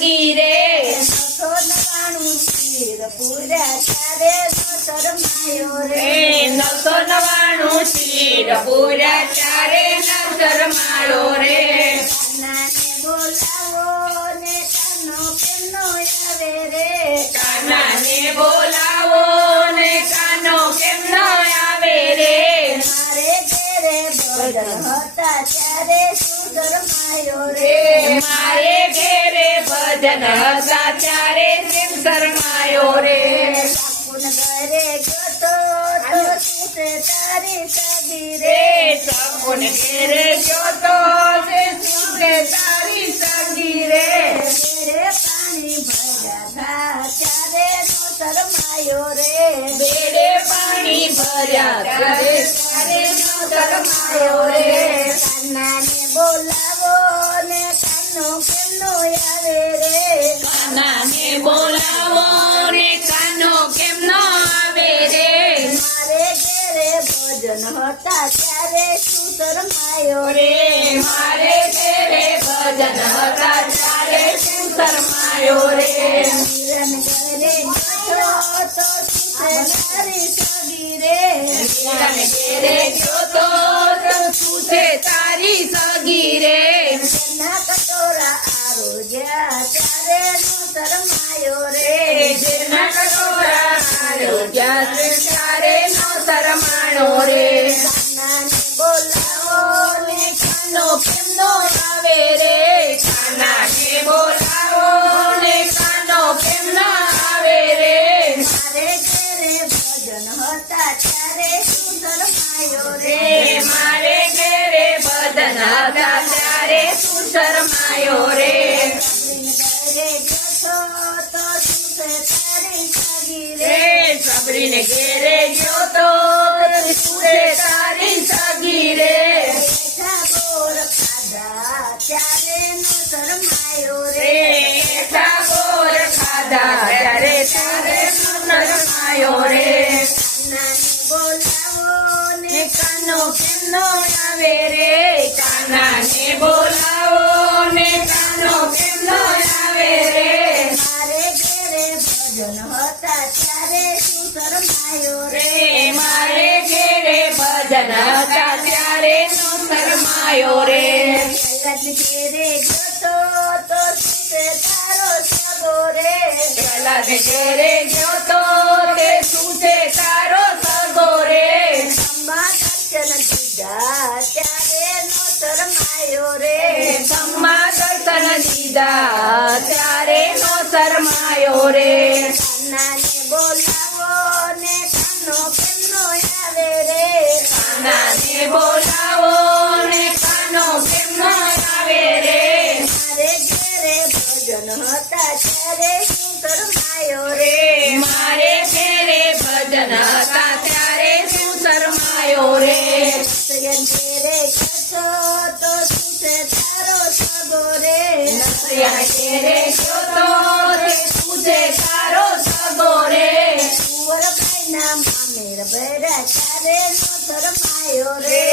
સગી રે 999 શિર પૂર્યા ત્યારે નો શરમાયો રે 999 શિર પૂર્યા ત્યારે ન શરમાયો રે કાનાને બોલાવો ને કાનો કેમનો આવે રે કાનાને બોલાવો ને કાનો કેમ ન આવે રે મારે ઘેરે ભજન હતા ત્યારે શું શરમાયો રે મારે ઘેરે ભજન હતા ત્યારે કેમ શરમાયો રે સાકુન ઘરે ગયો તો શું છે તારી સગી રે સગુન ઘેરે ગયો તો શું છે તારી સગી રે ઘેરે પાણી ભર્યા હતા ત્યારે નો શરમાયો રે બેડે પાણી ભર્યા ત્યારે ન શરમાયો રે કાનાને બોલાવો ને કાનો કેમનો આવે રે કાનાને બોલાવો ને કાનો કેમ ન આવે રે મારે ઘેરે ભજન હતા ત્યારે શું શરમાયો રે મારે ઘેરે ભજન હતા ત્યારે શું શરમાયો રે મિલન ઘરે ગયો તો શું છે તારી સગી રે મીરાને ઘેરે ગયો તો શું છે તારી સગી રે ના કટોરા આરોગ્યા ત્યારે નો શરમાયો રે જેના કટોરા આરોગ્યા ત્યારે ન શરમાણો રે કાનાને બોલાવો ને કાનો કેમ નો આવે રે કાનાને બોલાવો ને કાનો કેમ ન આવે રે મારે ઘેરે ભજન હતા ત્યારે શું શરમાયો રે મારે ઘેરે ભજન હતા ત્યારે શું શરમાયો રે ઘરે ગયો તો શું છે તારી સગી રે સબરીને ઘેરે ગયો તો શું છે તારી સગી રે મીઠા બોર ખાધા ત્યારે નો શરમાયો રે મીઠા બોર ખાધા ત્યારે તારે ન શરમાયો રે કાનાને બોલાવો ને કાનો કેમ નો આવે રે કાનાને બોલાવો ને કાનો કેમ નો આવે રે મારે ઘેરે ભજન હતા ત્યારે શું શરમાયો રે મારે ઘેરે ભજન હતા ત્યારે નો શરમાયો રે કૈલાસ ઘેરે ગયો તો શું છે તારો સગો રે કૈલાસ ઘેરે ગયો તો તે શું છે તારો સગો રે અમ્મા દર્શન દીધા ત્યારે નો શરમાયો રે સમા દર્શન દીધા ત્યારે નો શરમાયો રે કાનાને બોલાવો ને કાનો કેમનો આવે રે કાનાને બોલાવો ને કાનો કેમ ન આવે રે મારે ઘેરે ભજન હતા ત્યારે શું શરમાયો રે મારે ઘેરે ભજન હતા ત્યારે શું શરમાયો રે સયન ઘેરે ગયો તો શું છે તારો સગો રે નસરિયા ઘેરે ગયો તો તે શું છે તારો સગો રે કુંવરબાઈના મામેર ભર્યા ત્યારે નો શરમાયો રે